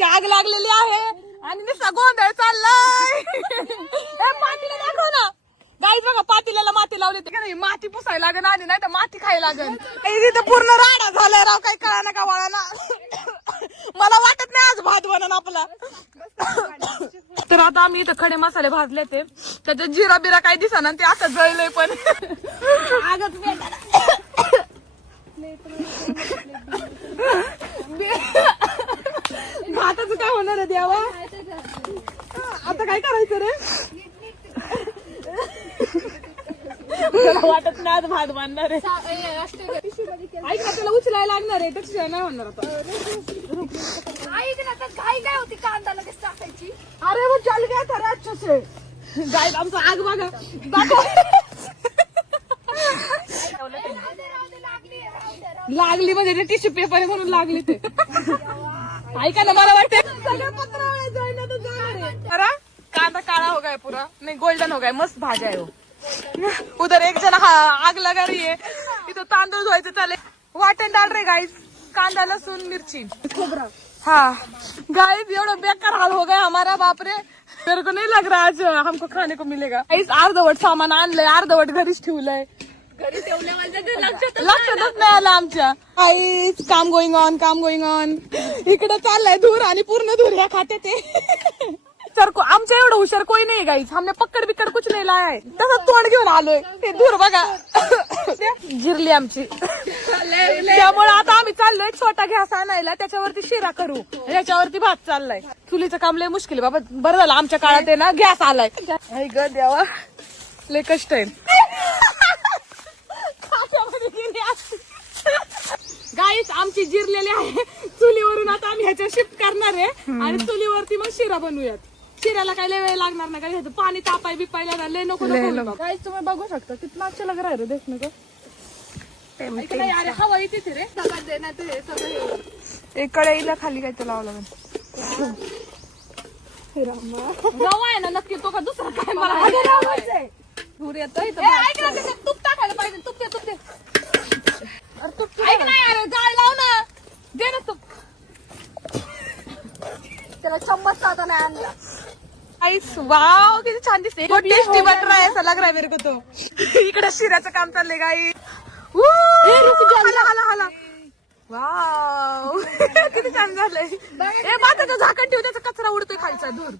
आग लागलेली आहे आणि नुसता गोंधळ चाललाय. पातीला दाखव ना गाईज बघा, पातीला माती लावली ते माती पुसायला लागेल आधी, नाही तर माती खायला लागेल. तिथे पूर्ण राडा झालाय राव, काही कळा ना का वळा ना. मला वाटत नाही आज भात बनन आपला. तर आता आम्ही इथं खडे मसाले भाजले ते, त्याच्यात जिरा बिरा काही दिसना ते असं जळलंय पण. आगच भाताचं काय होणार आहे देवा, आता काय करायचं रे. मला वाटत नाही आज भात बांधणार आहे. ऐका त्याला उचलायला लागणार आहे, त्याच्याशिवाय नाही होणार आता. काय होती कांदा लगेच टाकायची. अरे वो चल गया था अच्छे से. गाइस आमचं आग बघा. लागली म्हणजे टिश्यू पेपर म्हणून लागली ते. ऐका ना, मला वाटतं सगळं पत्रावळ्या जायला तर जाणार आहे. अरे कांदा काळा हो गया पूरा, नहीं गोल्डन हो गया, मस्त भाज्या आहे. उधर एक जण आग लगा रही है, इथं तांदूळ धुवायचं चालेल. वाटण डाल रे गाइस, कांदा लसूण मिर्ची खोबरा. हाँ गाइस एवढा बेकार हाल हो गया हमारा, बाप रे. मेरे को नहीं लग रहा आज हमको खाने को मिलेगा. गाइस अर्धवट सामान आणलंय, अर्धवट घरीच ठेवलंय. घरी ठेवल्या लक्षातच नाही आलं आमच्या. गाइस काम गोइंग ऑन. इकडे चाललंय धूर आणि पूर्ण धूर ह्या खाते ते. सर आमच्या एवढं हुशार कोई नाही गाईज, हमने पकड बिकड कुछ नाही लाया है. तसं तोंड घेऊन आलोय, ते दूर बघा. जिरली आमची. त्यामुळे आता आम्ही चाललोय छोटा गॅस आणायला, त्याच्यावरती शिरा करू, त्याच्यावरती भात चाललाय. चुलीचं काम लय मुश्किल बाबा, बरं झालं आमच्या काळात आहे ना गॅस आलाय. ग देवा लय कष्ट आहे. गाईस आमची जिरलेली आहे चुलीवरून, आता आम्ही ह्याच्या शिफ्ट करणार आहे आणि चुलीवरती मग शिरा बनवूयात. शिऱ्याला काय लय वेळ लागणार नाही, काय पाणी तापाय बिपायला लय नको. गाईस तुम्ही बघू शकता कितना अच्छा लग रहा है रे देखने को. अरे हवा येते रे ते कढईला खाली काय ते लावं लागेल. रवा आहे ना नक्की, तो का दुसरा काय मला धूर येतोय. तूप टाकायला पाहिजे, तूप दे. ऐक नाही अरे जाळ लाव ना, दे ना तूप. त्याला चम्मच साधा नाही आणला. वाव किती छान दिसते, टेस्टी बन रहा है ऐसा लग रहा है मेरे को तो. इकडे शिऱ्याचं काम चाललंय गाई. हाला वाव किती छान झालंय. भाताचं झाकण ठेव, त्याचा कचरा उडतोय खालचा दूर.